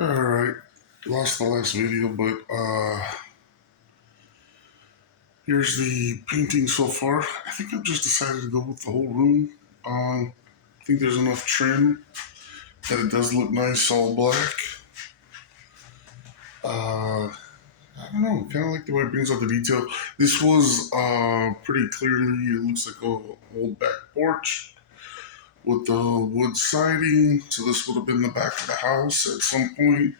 Alright, lost the last video, but here's the painting so far. I think I've just decided to go with the whole room. I think there's enough trim that it does look nice all black. I don't know, kind of like the way it brings out the detail. This was pretty clearly, it looks like a old back porch with the wood siding. So this would have been the back of the house at some point,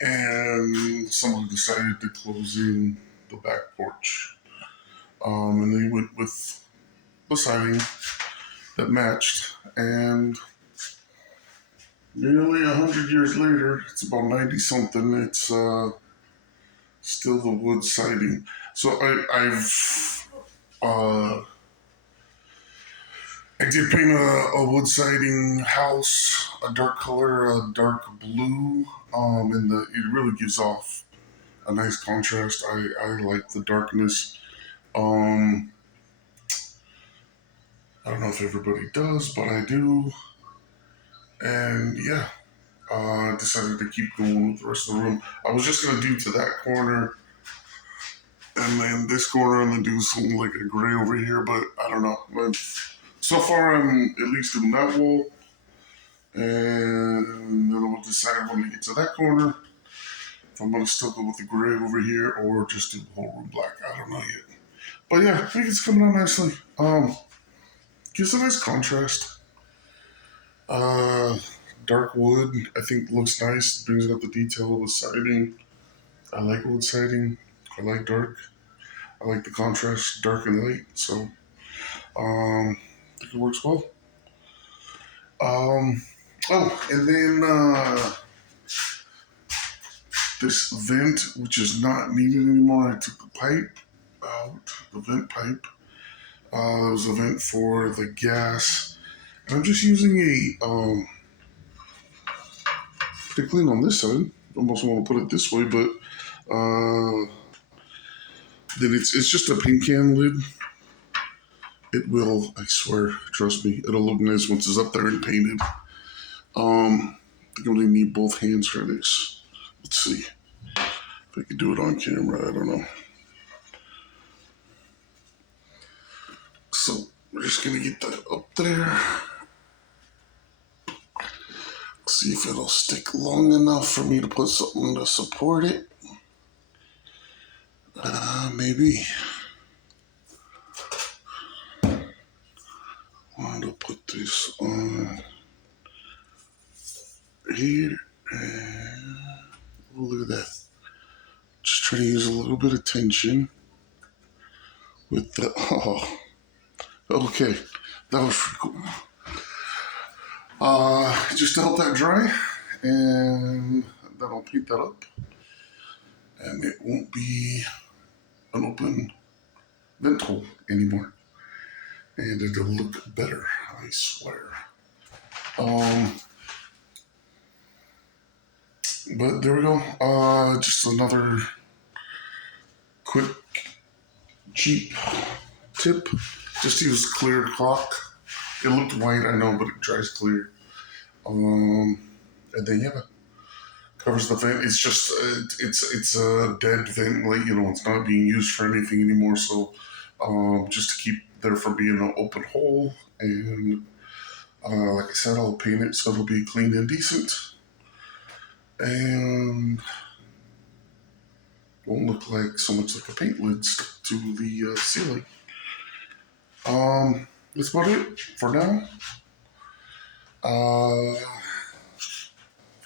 and someone decided to close in the back porch. And they went with the siding that matched. And nearly 100 years later, it's about 90 something, it's still the wood siding. So I did paint a wood siding house, a dark color, a dark blue, and it really gives off a nice contrast. I like the darkness. I don't know if everybody does, but I do. And yeah, I decided to keep going with the rest of the room. I was just gonna do to that corner, and then this corner, and then do something like a gray over here. But I don't know. But so far, I'm at least doing that wall, and then I'll decide when we get to that corner if I'm gonna still go with the gray over here or just do the whole room black. I don't know yet. But yeah, I think it's coming out nicely. Gives a nice contrast. Dark wood, I think looks nice. Brings out the detail of the siding. I like wood siding. I like dark. I like the contrast, dark and light. So, I think it works well. And then this vent, which is not needed anymore. I took the pipe out, the vent pipe. There was a vent for the gas. And I'm just using pretty clean on this side. Almost want to put it this way, but then it's just a paint can lid. It will, I swear, trust me, it'll look nice once it's up there and painted. I think I'm gonna need both hands for this. Let's see if I can do it on camera. I don't know. So we're just gonna get that up there. See if it'll stick long enough for me to put something to support it. Maybe. I want to put this on here. And look at that. Just try to use a little bit of tension with the. Oh, okay. That was pretty cool. Just to help that dry, and then I'll paint that up, and it won't be an open vent hole anymore, and it'll look better, I swear. But there we go. Just another quick, cheap tip. Just use clear caulk. It looked white, I know, but it dries clear. And then yeah, covers the vent. It's just it's a dead vent, like it's not being used for anything anymore. So just to keep there from being an open hole, and like I said, I'll paint it so it'll be clean and decent, and won't look like so much like a paint lid stuck to the ceiling. That's about it for now.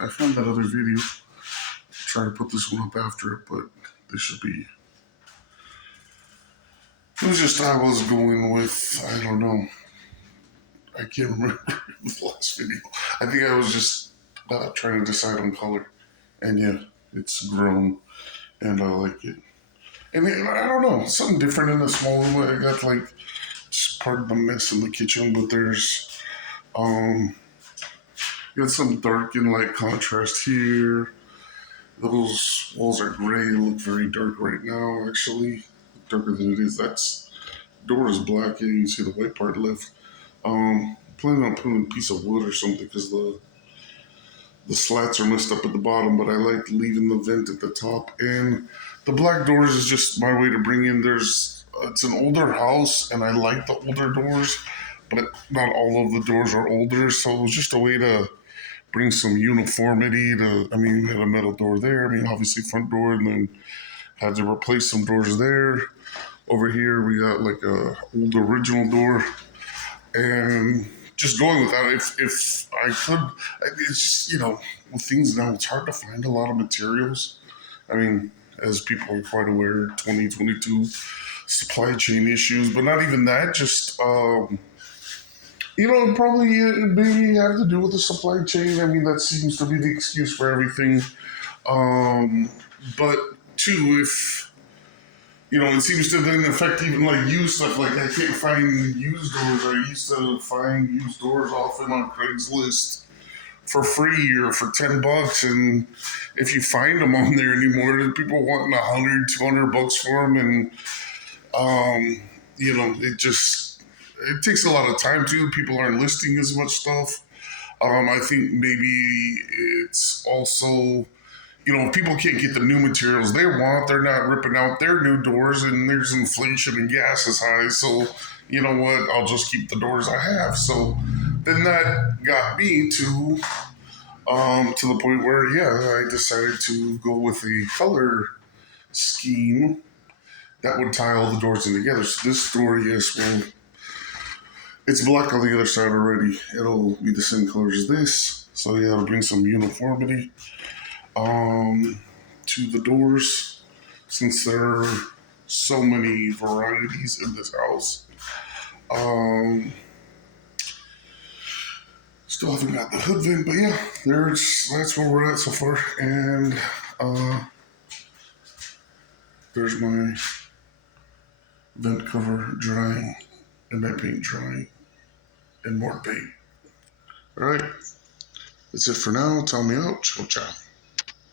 I found that other video. Try to put this one up after it, but this should be. It was just I was going with, I don't know. I can't remember the last video. I think I was just trying to decide on color. And yeah, it's grown, and I like it. And I don't know, something different in the small room. I got like just part of the mess in the kitchen, but there's got some dark and light contrast here. Those walls are gray, look very dark right now, actually. Darker than it is. That's door is black, and you can see the white part left. Planning on putting a piece of wood or something because the slats are messed up at the bottom, but I like leaving the vent at the top. And the black doors is just my way to bring in. It's an older house, and I like the older doors, but not all of the doors are older. So it was just a way to bring some uniformity to. I mean, we had a metal door there. I mean, obviously front door, and then had to replace some doors there. Over here, we got like a old original door, and just going with that. If I could, it's just with things now, it's hard to find a lot of materials. I mean, as people are quite aware, 2022 supply chain issues, but not even that. Just probably it may have to do with the supply chain. I mean, that seems to be the excuse for everything. But two, if it seems to then affect even like used stuff. Like I can't find used doors. I used to find used doors often on Craigslist for free or for $10, and if you find them on there anymore, there's people wanting 100, $200 for them, and it takes a lot of time too. People aren't listing as much stuff. I think maybe it's also people can't get the new materials they want. They're not ripping out their new doors, and there's inflation and gas is high. So, you know what? I'll just keep the doors I have. So then that got me to the point where, I decided to go with a color scheme that would tie all the doors in together. So this door, yes, well, it's black on the other side already. It'll be the same color as this. So yeah, it'll bring some uniformity to the doors, since there are so many varieties in this house. Still haven't got the hood vent, but yeah, that's where we're at so far. And there's my vent cover drying, and my paint drying, and more paint. All right, that's it for now. Tell me out. Ciao, ciao.